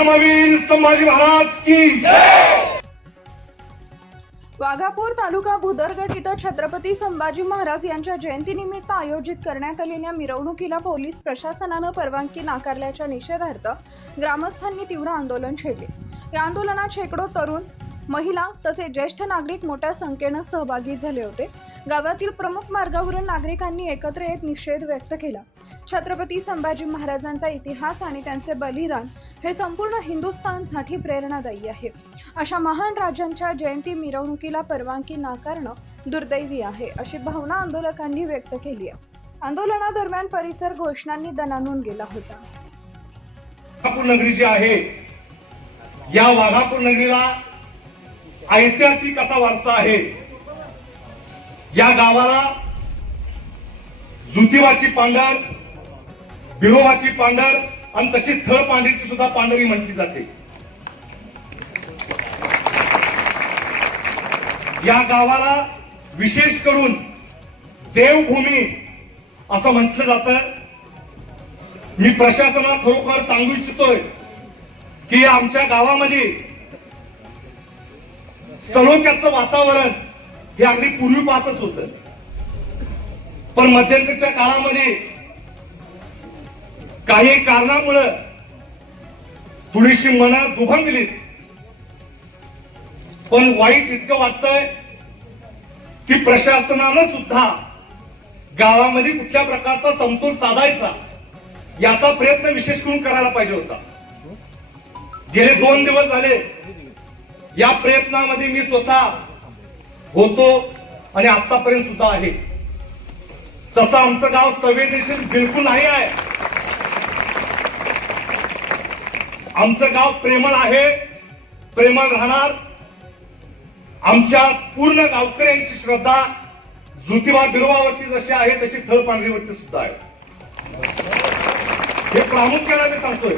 धर्मवीर संभाजी महाराज की जय। वाघापूर तालुका भुदरगड इथं छत्रपती संभाजी महाराज यांच्या जयंतीनिमित्त आयोजित करण्यात आलेल्या मिरवणुकीला पोलीस प्रशासनानं परवानगी नाकारल्याच्या निषेधार्थ ग्रामस्थांनी तीव्र आंदोलन छेडले। या आंदोलनात शेकडो तरुण, महिला तसेच ज्येष्ठ नागरिक मोठ्या संख्येनं सहभागी झाले होते। गावातील प्रमुख मार्गावरून नागरिकांनी एकत्र येत निषेध व्यक्त केला। छत्रपती संभाजी महाराजांचा इतिहास आणि त्यांचे बलिदान हे संपूर्ण हिंदुस्थानसाठी प्रेरणादायी आहे। अशा महान राजांच्या जयंती मिरवणुकीला परवानगी नाकारणं दुर्दैवी आहे, अशी भावना आंदोलकांनी व्यक्त केली आहे। आंदोलनादरम्यान परिसर घोषणांनी दणाणून गेला होता। वाघापूर नगरी जी आहे, या वाघापूर नगरीला ऐतिहासिक असा वारसा आहे। या गावाला जुतिवाची पांढर, बिरोबाची पांढर आणि तशी थळ पांढरीची सुद्धा पांढरी म्हटली जाते। या गावाला विशेष करून देवभूमी असं म्हटलं जातं। मी प्रशासनाला खरोखर सांगू इच्छितोय की आमच्या गावामध्ये सलोख्याचं वातावरण हे अगदी पूर्वीपासूनच होतं, पण मध्यंतरच्या काळामध्ये काही कारणामुळे थोडीशी मनं दुभंगलीत। पण वाईट इतकं वाटतंय की प्रशासनानं सुद्धा गावामध्ये कुठल्या प्रकारचा समतोल साधायचा याचा प्रयत्न विशेष करून करायला पाहिजे होता। गेले 2 दिवस झाले या प्रयत्नामध्ये मी स्वतः होतो आणि आतापर्यंत सुद्धा आहे। तसं आमचं गाव संवेदनशील बिलकुल नाही आहे। आमचं गाव प्रेमळ आहे, प्रेमळ राहणार। आमच्या पूर्ण गावकऱ्यांची श्रद्धा ज्योतिबा बिरोबावरती जशी आहे तशी थळ पांढरीवरती सुद्धा आहे। हे प्रामुख्याने मी सांगतोय,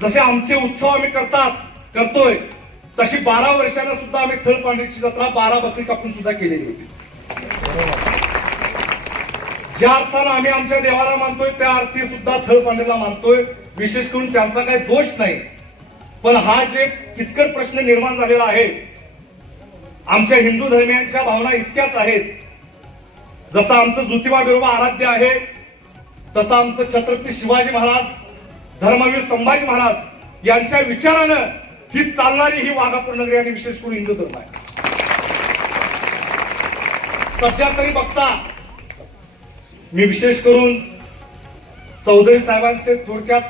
जसे आमचे उत्सव आम्ही करतोय तशी 12 वर्षांना सुद्धा आम्ही थळ पांढरीची जत्रा 12 बकरी कापून सुद्धा केलेली होती। ज्या अर्थानं आम्ही आमच्या देवाला मानतोय त्या अर्थी सुद्धा थळ पांढरीला मानतोय। विशेष करून त्यांचा काही दोष नाही, पण हा जे किचकट प्रश्न निर्माण झालेला आहे, आमच्या हिंदू धर्मियांच्या भावना इतक्याच आहेत। जसं आमचं ज्योतिबा बिरोबा आराध्य आहे, तसं आमचं छत्रपती शिवाजी महाराज, धर्मवीर संभाजी महाराज यांच्या विचारानं ही चालणारी ही वाघापूर नगरी आणि विशेष करून हिंदू धर्म आहे। सध्या तरी बघता मी विशेष करून चौधरी साहेबांचे थोडक्यात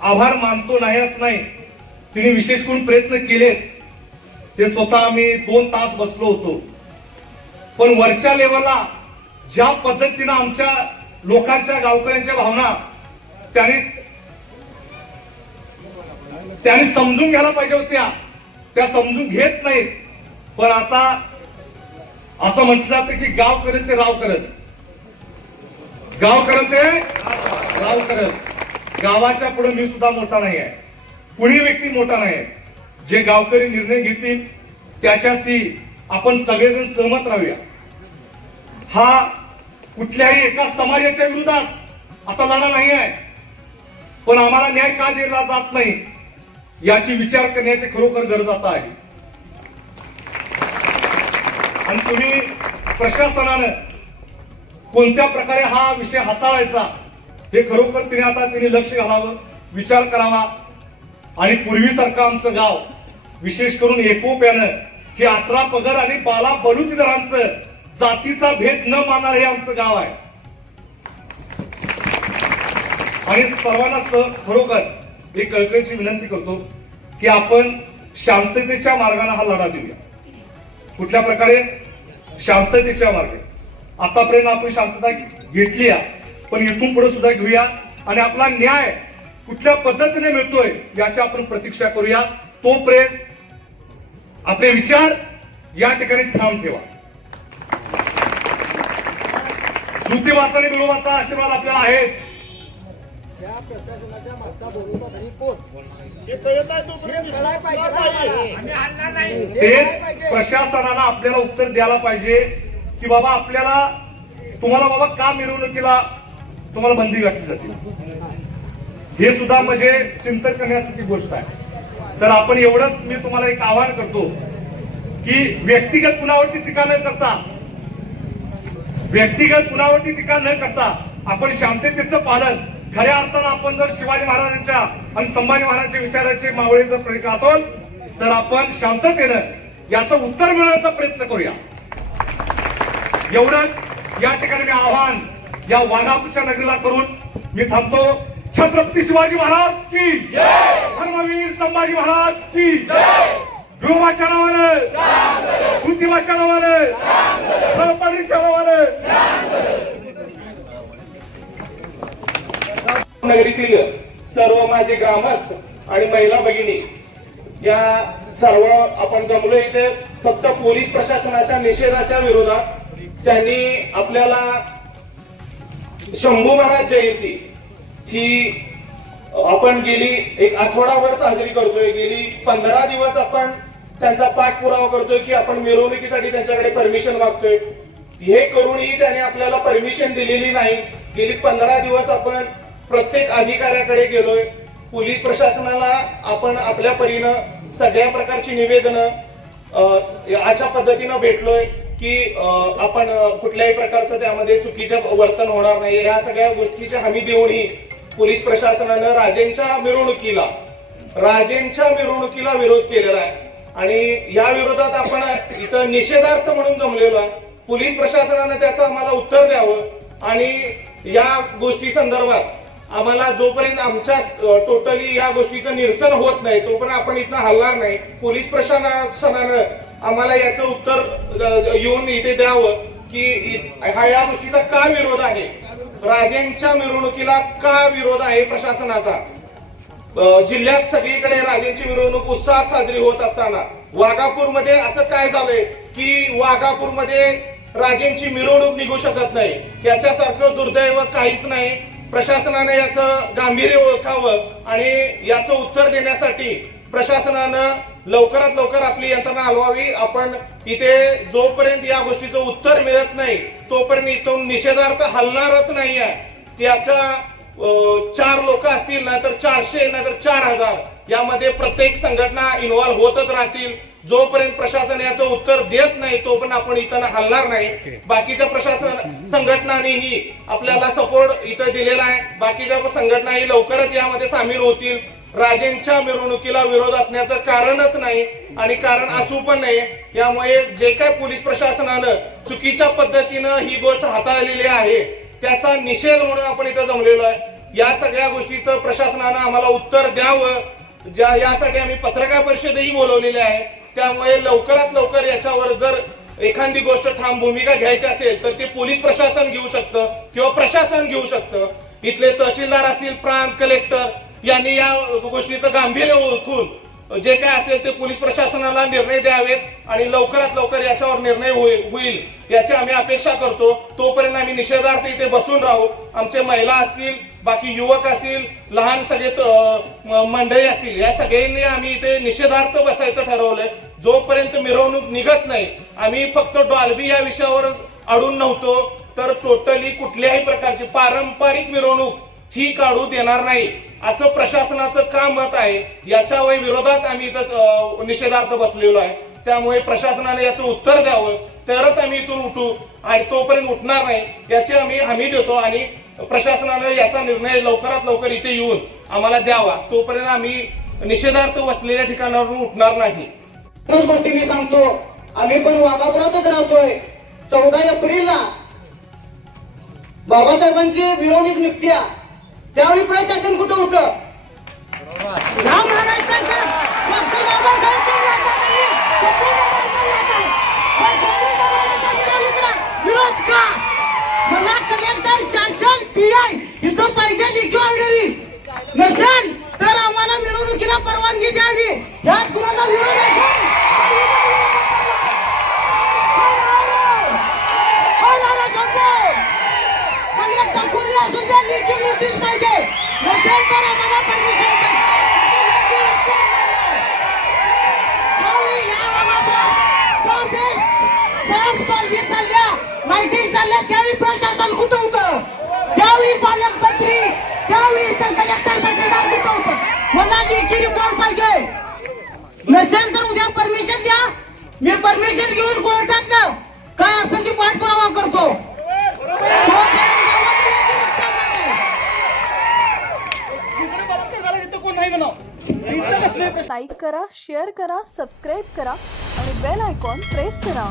आभार मानतो नाही असं नाही, तिने विशेष करून प्रयत्न केले। ते स्वतः आम्ही 2 तास बसलो होतो, पण वरच्या लेवलला ज्या पद्धतीनं आमच्या लोकांच्या गावकऱ्यांच्या भावना त्यांनी समजून घ्यायला पाहिजे होत्या, त्या समजून घेत नाहीत। पण आता असं म्हटलं जातं की गाव करत ते राव करत, गाव करत ते राव करत। गावाच्या पुढे मी सुद्धा मोठा नाही आहे, कुणी व्यक्ती मोठा नाही आहे। जे गावकरी निर्णय घेतील त्याच्याशी आपण सगळेजण सहमत राहूया। हा कुठल्याही एका समाजाच्या विरोधात आता लढा नाही आहे, पण आम्हाला न्याय का दिला जात नाही याची विचार करण्याची खरोखर गरज आता आहे। आणि तुम्ही प्रशासनानं कोणत्या प्रकारे हा विषय हाताळायचा हे खरोखर तिने लक्ष घालावं, विचार करावा। आणि पूर्वीसारखं आमचं गाव विशेष करून एकोप्यानं हे 18 पगड आणि बाला बलुतेदारांचं जातीचा भेद न मानणार हे आमचं गाव आहे। आणि सर्वांना खरोखर एक कळकळीची विनंती करतो की आपण शांततेच्या मार्गाने हा लढा देऊया। कुठल्या प्रकारे? शांततेच्या मार्गे। आतापर्यंत आपण शांतता घेतली आहे, पण इथून पुढे सुद्धा घेऊया आणि आपला न्याय कुठल्या पद्धतीने मिळतोय याची आपण प्रतीक्षा करूया। तोपर्यंत आपले विचार या ठिकाणी ठाम ठेवा। ज्योतिबाचा आणि बिरोबाचा आशीर्वाद आपल्याला आहेच। या प्रशासनाच्या मागचा भूमिका तरी कोण तेच प्रशासनाला आपल्याला उत्तर द्यायला पाहिजे की बाबा तुम्हाला बाबा का मिरवणुकीला तुम्हाला बंदी घातली जाते, हे सुद्धा म्हणजे चिंतन करण्यासारखी गोष्ट आहे। तर आपण एवढंच मी तुम्हाला एक आवाहन करतो की व्यक्तिगत कुणावरती टीका न करता आपण शांततेचं पालन खऱ्या अर्थानं आपण जर शिवाजी महाराजांच्या आणि संभाजी महाराजांच्या विचाराचे मावळे जर प्रेरक असाल तर आपण शांततेनं याचं उत्तर मिळवण्याचा प्रयत्न करूया. एवढंच या ठिकाणी मी आव्हान या वाघापूरच्या नगरीला करून मी थांबतो. छत्रपती शिवाजी महाराज की धर्मवीर संभाजी महाराज की विरोबाच्या नावानं, कृतिवाच्या नावानं, धर्मपरीच्या नावानं नगरीतील सर्व माझे ग्रामस्थ आणि महिला भगिनी या सर्व आपण जमलो इथे फक्त पोलीस प्रशासनाच्या निषेधाच्या विरोधात. त्यांनी आपल्याला शंभू महाराज जयंती ही आपण गेली एक आठवडाभर साजरी करतोय. गेली 15 दिवस आपण त्यांचा पाठपुरावा करतोय की आपण मिरवणुकीसाठी त्यांच्याकडे परमिशन मागतोय. हे करूनही त्याने आपल्याला परमिशन दिलेली नाही. गेली 15 दिवस आपण प्रत्येक अधिकाऱ्याकडे गेलोय. पोलीस प्रशासनाला आपण आपल्या परीनं सगळ्या प्रकारची निवेदनं अशा पद्धतीनं भेटलोय की आपण कुठल्याही प्रकारचं त्यामध्ये चुकीचं वर्तन होणार नाही या सगळ्या गोष्टीची हमी देऊनही पोलीस प्रशासनानं राजेंच्या मिरवणुकीला विरोध केलेला आहे आणि या विरोधात आपण इथं निषेधार्थ म्हणून जमलेलो आहे. पोलीस प्रशासनानं त्याचं आम्हाला उत्तर द्यावं आणि या गोष्टी संदर्भात आम्हाला जोपर्यंत आमच्या टोटली या गोष्टीचं निरसन होत नाही तोपर्यंत आपण इथनं हलणार नाही. पोलीस प्रशासनानं आम्हाला याचं उत्तर येऊन इथे द्यावं की हा या गोष्टीचा का विरोध आहे, राजेंच्या मिरवणुकीला का विरोध आहे प्रशासनाचा. जिल्ह्यात सगळीकडे राजेंची मिरवणूक उत्साहात साजरी होत असताना वाघापूरमध्ये असं काय झालंय की वाघापूरमध्ये राजेंची मिरवणूक निघू शकत नाही. याच्यासारखं दुर्दैव काहीच नाही. प्रशासनाने याचं गांभीर्य ओळखावं आणि याचं उत्तर देण्यासाठी प्रशासनानं लवकरात लवकर आपली यंत्रणा हलवावी. आपण इथे जोपर्यंत या गोष्टीचं उत्तर मिळत नाही तोपर्यंत इथून निषेधार्थ हलणारच नाहीये. त्याच्या 4 लोक असतील नाहीतर 400 नाहीतर 4000 यामध्ये प्रत्येक संघटना इन्व्हॉल्व्ह होतच राहतील. जोपर्यंत प्रशासन याचं उत्तर देत नाही तोपर्यंत आपण इथं हलणार नाही. बाकीच्या प्रशासन संघटनांनीही आपल्याला सपोर्ट इथं दिलेला आहे. बाकीच्या संघटनाही लवकरच यामध्ये सामील होतील. राजेंच्या मिरवणुकीला विरोध असण्याचं कारणच नाही आणि कारण असू पण नाही. त्यामुळे जे काय पोलीस प्रशासनानं चुकीच्या पद्धतीनं ही गोष्ट हाताळलेली आहे त्याचा निषेध म्हणून आपण इथं जमलेलो आहे. या सगळ्या गोष्टीचं प्रशासनानं आम्हाला उत्तर द्यावं. यासाठी आम्ही पत्रकार परिषदही बोलवलेली आहे. त्यामुळे लवकरात लवकर याच्यावर जर एखादी गोष्ट ठाम भूमिका घ्यायची असेल तर ते पोलीस प्रशासन घेऊ शकतं किंवा प्रशासन घेऊ शकतं. इथले तहसीलदार असतील, प्रांत कलेक्टर यांनी या गोष्टीचं गांभीर्य ओळखून जे काय असेल ते पोलीस प्रशासनाला निर्णय द्यावेत आणि लवकरात लवकर याच्यावर निर्णय होईल याची आम्ही अपेक्षा करतो. तोपर्यंत आम्ही निषेधार्थ इथे बसून राहू. आमचे महिला असतील, बाकी युवक असतील, लहान सगळे मंडळी असतील, या सगळ्यांनी आम्ही इथे निषेधार्थ बसायचं ठरवलंय. जोपर्यंत मिरवणूक निघत नाही आम्ही फक्त डॉल्बी या विषयावर अडून नव्हतो तर टोटली कुठल्याही प्रकारची पारंपरिक मिरवणूक ही काढू देणार नाही असं प्रशासनाचं का मत आहे. याच्या विरोधात आम्ही इथं निषेधार्थ बसलेलो आहे. त्यामुळे प्रशासनाने याचं उत्तर द्यावं तरच आम्ही इथून उठू आणि तोपर्यंत उठणार नाही याची आम्ही हमी देतो आणि प्रशासनाने याचा निर्णय लवकरात लवकर इथे येऊन आम्हाला द्यावा. तोपर्यंत आम्ही निषेधार्थ बसलेल्या ठिकाणावरून उठणार नाही. गोष्टी मी सांगतो, आम्ही पण वाघापुरातच राहतोय. 14 एप्रिलला बाबासाहेबांची मिरवणूक निघत्या त्यावेळी प्रशासन कुठं होतं? विरोध का? मला कलेक्टर, शासन, पीआय इथं पाहिजे लिखी ऑर्डरी नसेल तर आम्हाला मिरवणुकीला परवानगी द्यावी. यात कुणाला विरोध आहे? नसेल तर आम्हाला परमिशन माहिती चालल्या त्यावेळी प्रशासन कुठं होतं? त्यावेळी पालकमंत्री, त्यावेळी कलेक्टर तहसीलदार कुठं होतं? मला लेखी रिपोर्ट पाहिजे. मी परमिशन घेऊन कोर्टात काय असेल ती पाठपुरावा करतो. लाईक करा, शेअर करा, सबस्क्राईब करा आणि बेल आयकॉन प्रेस करा.